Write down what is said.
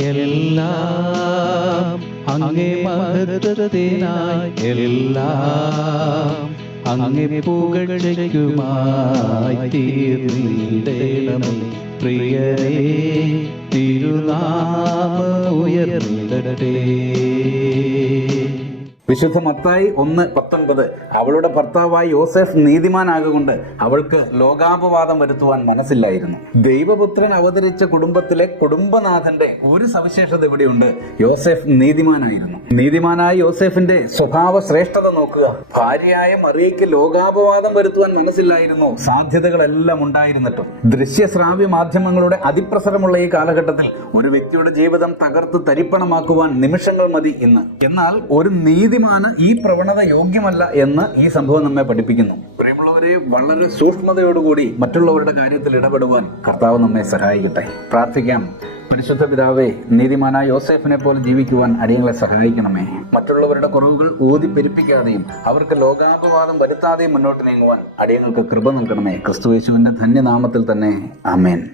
എല്ലാം അങ്ങേ മഹത്വത്തിനായി എല്ലാം അങ്ങേ പുകഴ്ചയ്ക്കുമായി തീർന്നിടേണമേ. പ്രിയരേ തിരുനാമ ഉയർന്നിടട്ടെ. വിശുദ്ധ മത്തായി ഒന്ന് പത്തൊൻപത്. അവളുടെ ഭർത്താവായി യോസെഫ് നീതിമാനാകൊണ്ട് അവൾക്ക് ലോകാപവാദം വരുത്തുവാൻ മനസ്സില്ലായിരുന്നു. ദൈവപുത്രൻ അവതരിച്ച കുടുംബത്തിലെ കുടുംബനാഥന്റെ ഒരു സവിശേഷത ഇവിടെയുണ്ട്. യോസെഫ് നീതിമാനായിരുന്നു. നീതിമാനായ യോസെഫിന്റെ സ്വഭാവ ശ്രേഷ്ഠത നോക്കുക. ഭാര്യയായ മറിയയ്ക്ക് ലോകാപവാദം വരുത്തുവാൻ മനസ്സില്ലായിരുന്നു. സാധ്യതകളെല്ലാം ഉണ്ടായിരുന്നിട്ടും. ദൃശ്യശ്രാവ്യ മാധ്യമങ്ങളുടെ അതിപ്രസരമുള്ള ഈ കാലഘട്ടത്തിൽ ഒരു വ്യക്തിയുടെ ജീവിതം തകർത്ത് തരിപ്പണമാക്കുവാൻ നിമിഷങ്ങൾ മതി ഇന്ന്. എന്നാൽ ഒരു നീതിമാന് ഈ പ്രവണത യോഗ്യമല്ല എന്ന് ഈ സംഭവം നമ്മെ പഠിപ്പിക്കുന്നു. പ്രിയമുള്ളവരെ വളരെ സൂക്ഷ്മതയോടുകൂടി മറ്റുള്ളവരുടെ കാര്യത്തിൽ ഇടപെടുവാൻ കർത്താവ് നമ്മെ സഹായിക്കട്ടെ. പ്രാർത്ഥിക്കാം. പരിശുദ്ധ പിതാവേ നീതിമാനായ യോസേഫിനെ പോലെ ജീവിക്കുവാൻ അടിയങ്ങളെ സഹായിക്കണമേ. മറ്റുള്ളവരുടെ കുറവുകൾ ഊതി പെരുപ്പിക്കാതെയും അവർക്ക് ലോകാപവാദം വരുത്താതെയും മുന്നോട്ട് നീങ്ങുവാൻ അടിയങ്ങൾക്ക് കൃപ നൽകണമേ. ക്രിസ്തുവേശുവിന്റെ ധന്യനാമത്തിൽ തന്നെ. ആമേൻ.